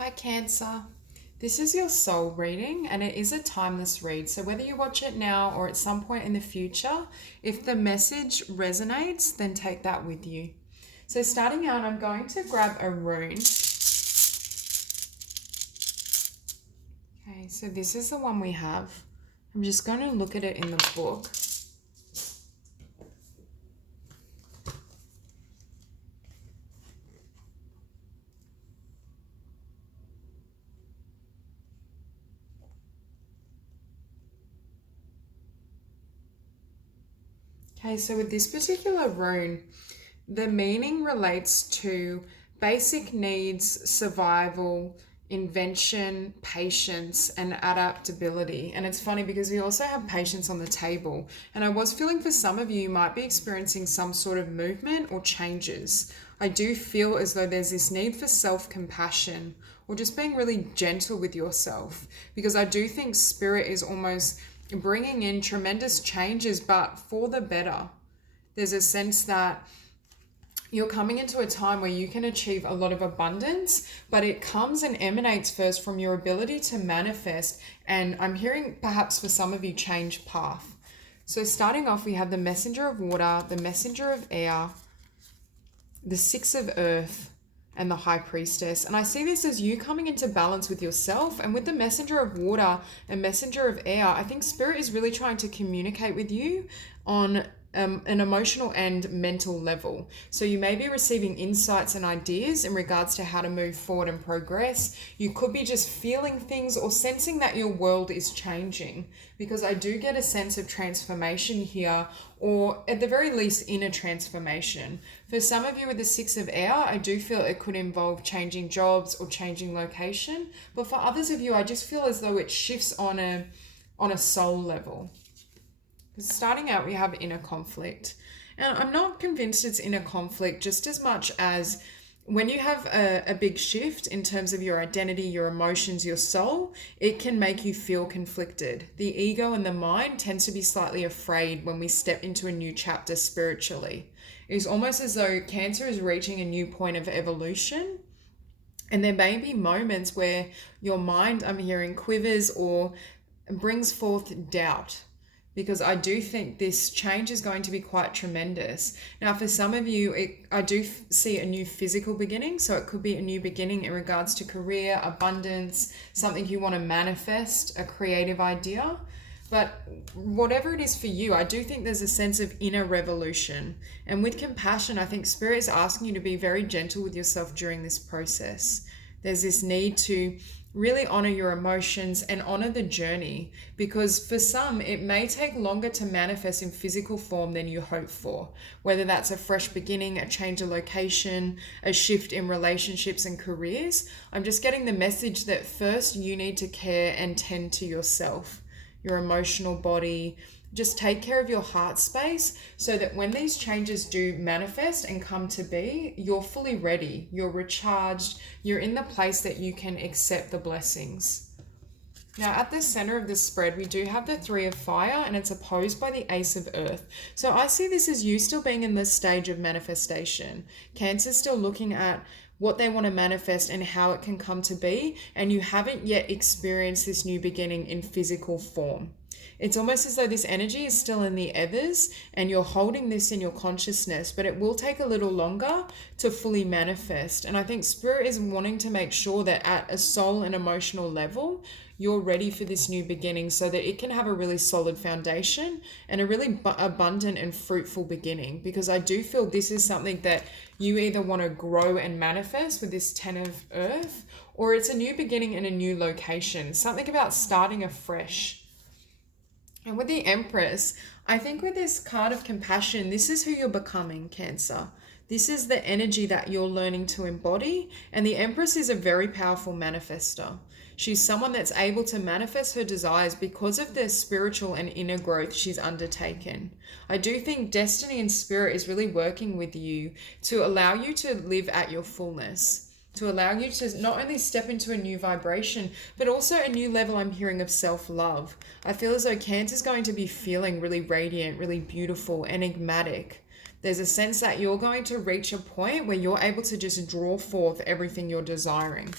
Hi Cancer. This is your soul reading and it is a timeless read. So whether you watch it now or at some point in the future, if the message resonates, then take that with you. So starting out, I'm going to grab a rune. Okay, so this is the one we have. I'm just going to look at it in the book. Okay, so with this particular rune, the meaning relates to basic needs, survival, invention, patience, and adaptability. And it's funny because we also have patience on the table. And I was feeling for some of you, you might be experiencing some sort of movement or changes. I do feel as though there's this need for self-compassion or just being really gentle with yourself, because I do think spirit is almost bringing in tremendous changes, but for the better. There's a sense that you're coming into a time where you can achieve a lot of abundance, but it comes and emanates first from your ability to manifest. And I'm hearing perhaps for some of you change path. So starting off, we have the messenger of water, the messenger of air, the six of earth, and the high priestess. And I see this as you coming into balance with yourself. And with the messenger of water and messenger of air, I think spirit is really trying to communicate with you on an emotional and mental level. So you may be receiving insights and ideas in regards to how to move forward and progress. You could be just feeling things or sensing that your world is changing, because I do get a sense of transformation here, or at the very least inner transformation. For some of you with the six of air, I do feel it could involve changing jobs or changing location. But for others of you, I just feel as though it shifts on a soul level. Starting out, we have inner conflict. And I'm not convinced it's inner conflict just as much as when you have a big shift in terms of your identity, your emotions, your soul, it can make you feel conflicted. The ego and the mind tends to be slightly afraid when we step into a new chapter spiritually. It's almost as though Cancer is reaching a new point of evolution. And there may be moments where your mind, I'm hearing, quivers or brings forth doubt, because I do think this change is going to be quite tremendous. Now, for some of you, I do see a new physical beginning. So it could be a new beginning in regards to career, abundance, something you want to manifest, a creative idea. But whatever it is for you, I do think there's a sense of inner revolution. And with compassion, I think Spirit is asking you to be very gentle with yourself during this process. There's this need to really honor your emotions and honor the journey, because for some it may take longer to manifest in physical form than you hope for, whether that's a fresh beginning, a change of location, a shift in relationships and careers. I'm just getting the message that first you need to care and tend to yourself, your emotional body. Just take care of your heart space so that when these changes do manifest and come to be, you're fully ready, you're recharged, you're in the place that you can accept the blessings. Now, at the center of the spread, we do have the Three of Fire, and it's opposed by the Ace of Earth. So I see this as you still being in this stage of manifestation. Cancer's still looking at what they want to manifest and how it can come to be, and you haven't yet experienced this new beginning in physical form. It's almost as though this energy is still in the ethers and you're holding this in your consciousness, but it will take a little longer to fully manifest. And I think Spirit is wanting to make sure that at a soul and emotional level, you're ready for this new beginning so that it can have a really solid foundation and a really abundant and fruitful beginning. Because I do feel this is something that you either want to grow and manifest with this 10 of Earth, or it's a new beginning in a new location, something about starting afresh. And with the Empress, I think with this card of compassion, this is who you're becoming, Cancer. This is the energy that you're learning to embody. And the Empress is a very powerful manifester. She's someone that's able to manifest her desires because of the spiritual and inner growth she's undertaken. I do think destiny and spirit is really working with you to allow you to live at your fullness, to allow you to not only step into a new vibration, but also a new level, I'm hearing, of self-love. I feel as though Cancer is going to be feeling really radiant, really beautiful, enigmatic. There's a sense that you're going to reach a point where you're able to just draw forth everything you're desiring.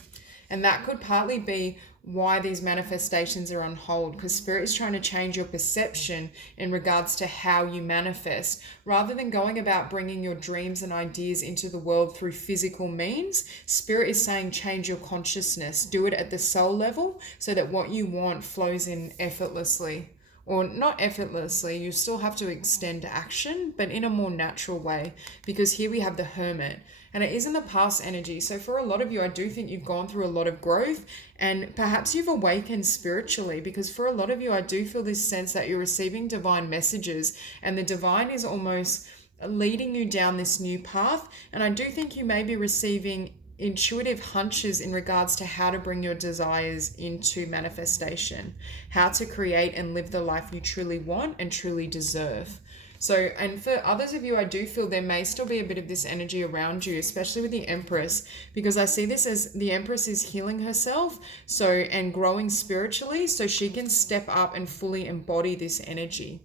And that could partly be why these manifestations are on hold, because Spirit is trying to change your perception in regards to how you manifest. Rather than going about bringing your dreams and ideas into the world through physical means, Spirit is saying change your consciousness. Do it at the soul level so that what you want flows in effortlessly. Or not effortlessly, you still have to extend action, but in a more natural way, because here we have the Hermit, and it is in the past energy. So for a lot of you, I do think you've gone through a lot of growth, and perhaps you've awakened spiritually, because for a lot of you, I do feel this sense that you're receiving divine messages, and the divine is almost leading you down this new path. And I do think you may be receiving intuitive hunches in regards to how to bring your desires into manifestation, how to create and live the life you truly want and truly deserve. So, and for others of you, I do feel there may still be a bit of this energy around you, especially with the Empress, because I see this as the Empress is healing herself, so, and growing spiritually, so she can step up and fully embody this energy.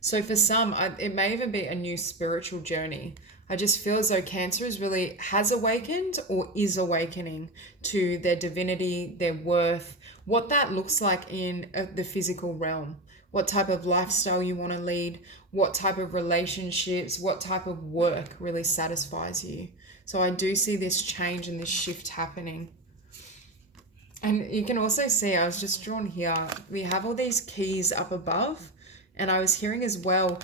So for some, it may even be a new spiritual journey. I just feel as though Cancer has awakened or is awakening to their divinity, their worth, what that looks like in the physical realm, what type of lifestyle you want to lead, what type of relationships, what type of work really satisfies you. So I do see this change and this shift happening. And you can also see, I was just drawn here, we have all these keys up above, and I was hearing as well,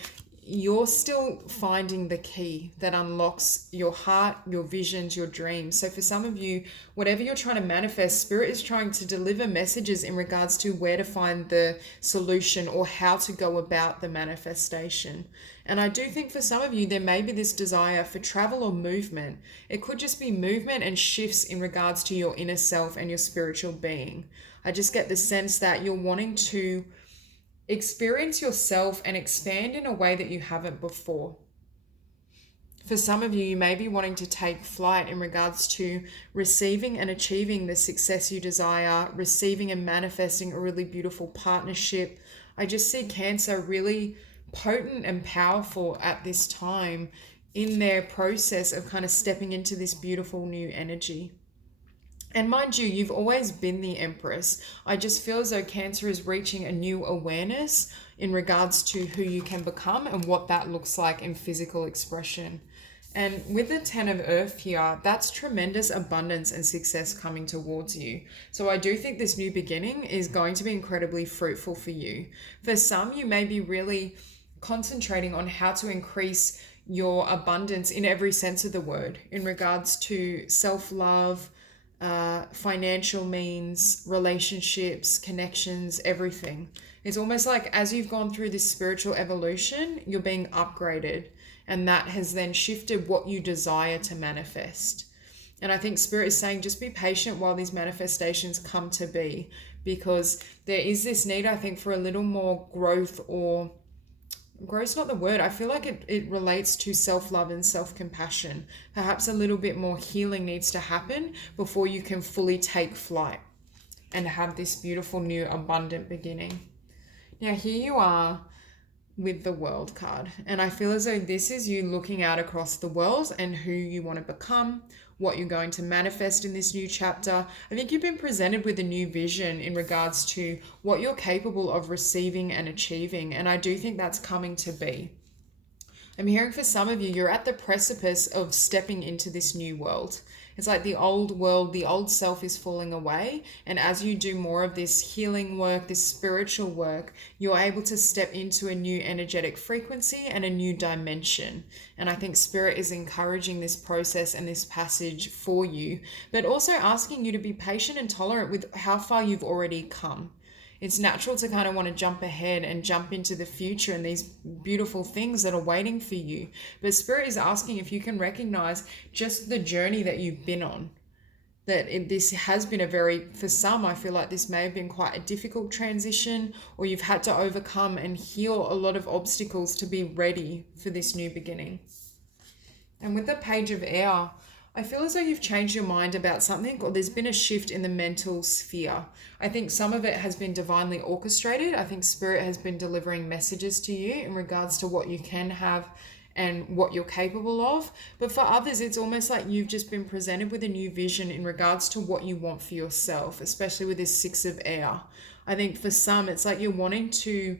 you're still finding the key that unlocks your heart, your visions, your dreams. So for some of you, whatever you're trying to manifest, Spirit is trying to deliver messages in regards to where to find the solution or how to go about the manifestation. And I do think for some of you, there may be this desire for travel or movement. It could just be movement and shifts in regards to your inner self and your spiritual being. I just get the sense that you're wanting to experience yourself and expand in a way that you haven't before. For some of you, you may be wanting to take flight in regards to receiving and achieving the success you desire, receiving and manifesting a really beautiful partnership. I just see Cancer really potent and powerful at this time in their process of kind of stepping into this beautiful new energy. And mind you, you've always been the Empress. I just feel as though Cancer is reaching a new awareness in regards to who you can become and what that looks like in physical expression. And with the 10 of Earth here, that's tremendous abundance and success coming towards you. So I do think this new beginning is going to be incredibly fruitful for you. For some, you may be really concentrating on how to increase your abundance in every sense of the word, in regards to self-love, financial means, relationships, connections, everything. It's almost like as you've gone through this spiritual evolution, you're being upgraded, and that has then shifted what you desire to manifest. And I think Spirit is saying just be patient while these manifestations come to be, because there is this need, I think, for a little more growth, or growth's not the word. I feel like it relates to self-love and self-compassion. Perhaps a little bit more healing needs to happen before you can fully take flight and have this beautiful new abundant beginning. Now here you are with the World card, and I feel as though this is you looking out across the world and who you want to become, what you're going to manifest in this new chapter. I think you've been presented with a new vision in regards to what you're capable of receiving and achieving, and I do think that's coming to be. I'm hearing for some of you, you're at the precipice of stepping into this new world. It's like the old world, the old self is falling away. And as you do more of this healing work, this spiritual work, you're able to step into a new energetic frequency and a new dimension. And I think Spirit is encouraging this process and this passage for you, but also asking you to be patient and tolerant with how far you've already come. It's natural to kind of want to jump ahead and jump into the future and these beautiful things that are waiting for you. But Spirit is asking if you can recognize just the journey that you've been on. This has been for some, I feel like this may have been quite a difficult transition, or you've had to overcome and heal a lot of obstacles to be ready for this new beginning. And with the Page of Air, I feel as though you've changed your mind about something, or there's been a shift in the mental sphere. I think some of it has been divinely orchestrated. I think Spirit has been delivering messages to you in regards to what you can have and what you're capable of. But for others, it's almost like you've just been presented with a new vision in regards to what you want for yourself, especially with this Six of Air. I think for some, it's like you're wanting to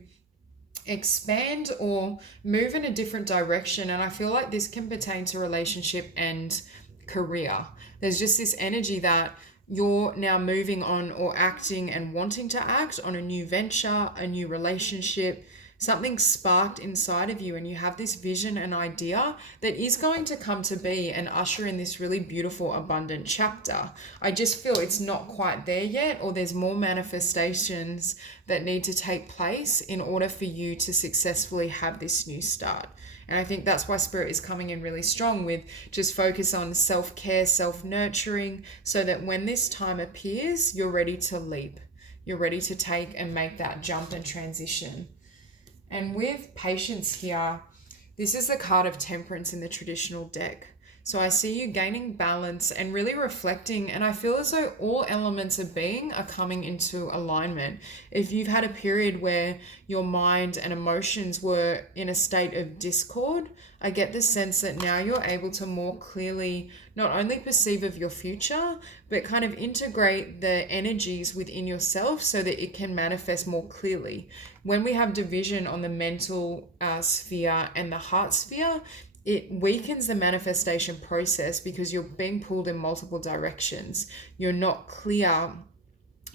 expand or move in a different direction. And I feel like this can pertain to relationship and career. There's just this energy that you're now moving on or acting and wanting to act on a new venture, a new relationship. Something sparked inside of you and you have this vision and idea that is going to come to be and usher in this really beautiful, abundant chapter. I just feel it's not quite there yet, or there's more manifestations that need to take place in order for you to successfully have this new start. And I think that's why Spirit is coming in really strong with just focus on self-care, self-nurturing, so that when this time appears, you're ready to leap. You're ready to take and make that jump and transition. And with patience here, this is the card of Temperance in the traditional deck. So I see you gaining balance and really reflecting, and I feel as though all elements of being are coming into alignment. If you've had a period where your mind and emotions were in a state of discord, I get the sense that now you're able to more clearly not only perceive of your future, but kind of integrate the energies within yourself so that it can manifest more clearly. When we have division on the mental sphere and the heart sphere, it weakens the manifestation process because you're being pulled in multiple directions. You're not clear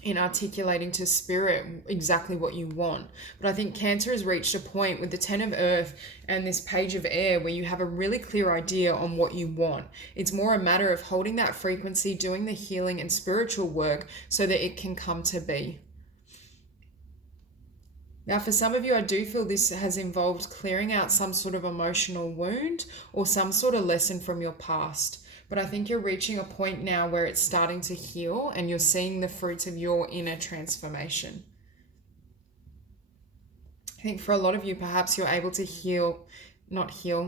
in articulating to Spirit exactly what you want. But I think Cancer has reached a point with the 10 of Earth and this Page of Air where you have a really clear idea on what you want. It's more a matter of holding that frequency, doing the healing and spiritual work so that it can come to be. Now, for some of you, I do feel this has involved clearing out some sort of emotional wound or some sort of lesson from your past. But I think you're reaching a point now where it's starting to heal and you're seeing the fruits of your inner transformation. I think for a lot of you, perhaps you're able to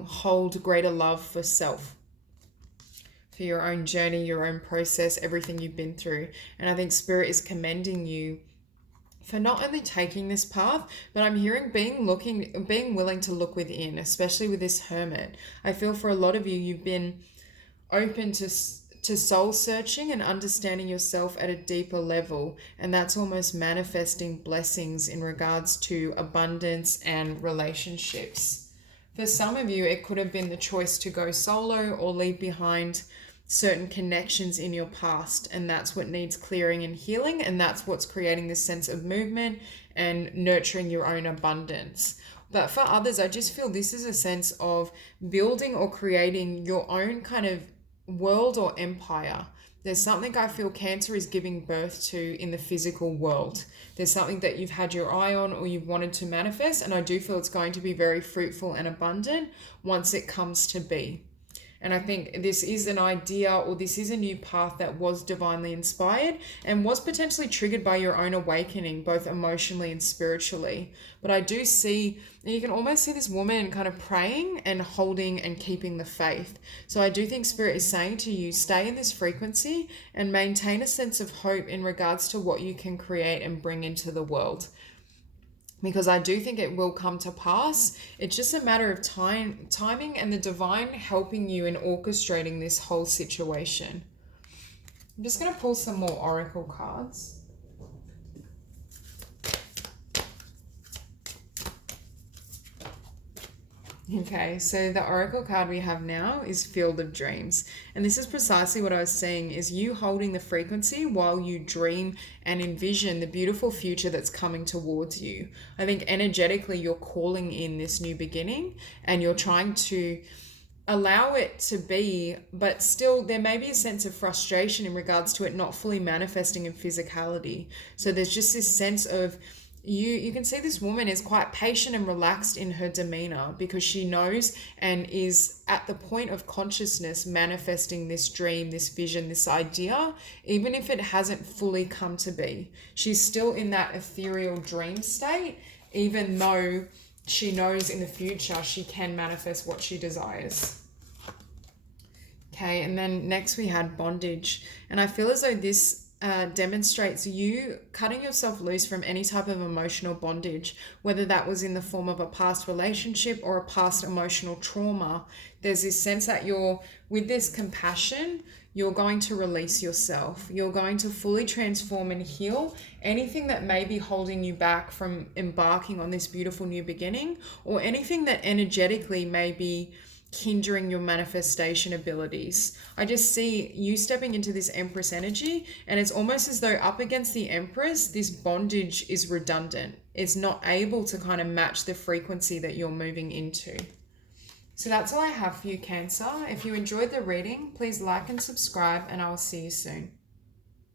hold greater love for self, for your own journey, your own process, everything you've been through. And I think Spirit is commending you for not only taking this path, but I'm hearing being willing to look within, especially with this Hermit. I feel for a lot of you, you've been open to soul searching and understanding yourself at a deeper level, and that's almost manifesting blessings in regards to abundance and relationships. For some of you, it could have been the choice to go solo or leave behind certain connections in your past, and that's what needs clearing and healing, and that's what's creating this sense of movement and nurturing your own abundance. But for others, I just feel this is a sense of building or creating your own kind of world or empire. There's something I feel Cancer is giving birth to in the physical world. There's something that you've had your eye on or you've wanted to manifest, and I do feel it's going to be very fruitful and abundant once it comes to be. And I think this is an idea, or this is a new path that was divinely inspired and was potentially triggered by your own awakening, both emotionally and spiritually. But I do see, and you can almost see this woman kind of praying and holding and keeping the faith. So I do think Spirit is saying to you, stay in this frequency and maintain a sense of hope in regards to what you can create and bring into the world. Because I do think it will come to pass. It's just a matter of timing and the divine helping you in orchestrating this whole situation. I'm just going to pull some more oracle cards. Okay, so the oracle card we have now is Field of Dreams. And this is precisely what I was saying, is you holding the frequency while you dream and envision the beautiful future that's coming towards you. I think energetically you're calling in this new beginning and you're trying to allow it to be, but still there may be a sense of frustration in regards to it not fully manifesting in physicality. So there's just this sense of you can see this woman is quite patient and relaxed in her demeanor because she knows and is at the point of consciousness manifesting this dream, this vision, this idea, even if it hasn't fully come to be. She's still in that ethereal dream state, even though she knows in the future she can manifest what she desires. Okay, and then next we had Bondage. And I feel as though this demonstrates you cutting yourself loose from any type of emotional bondage, whether that was in the form of a past relationship or a past emotional trauma. There's this sense that you're, with this compassion, you're going to release yourself. You're going to fully transform and heal anything that may be holding you back from embarking on this beautiful new beginning, or anything that energetically may be hindering your manifestation abilities. I just see you stepping into this Empress energy, and it's almost as though up against the Empress, this bondage is redundant. It's not able to kind of match the frequency that you're moving into. So that's all I have for you, Cancer. If you enjoyed the reading, please like and subscribe, and I will see you soon.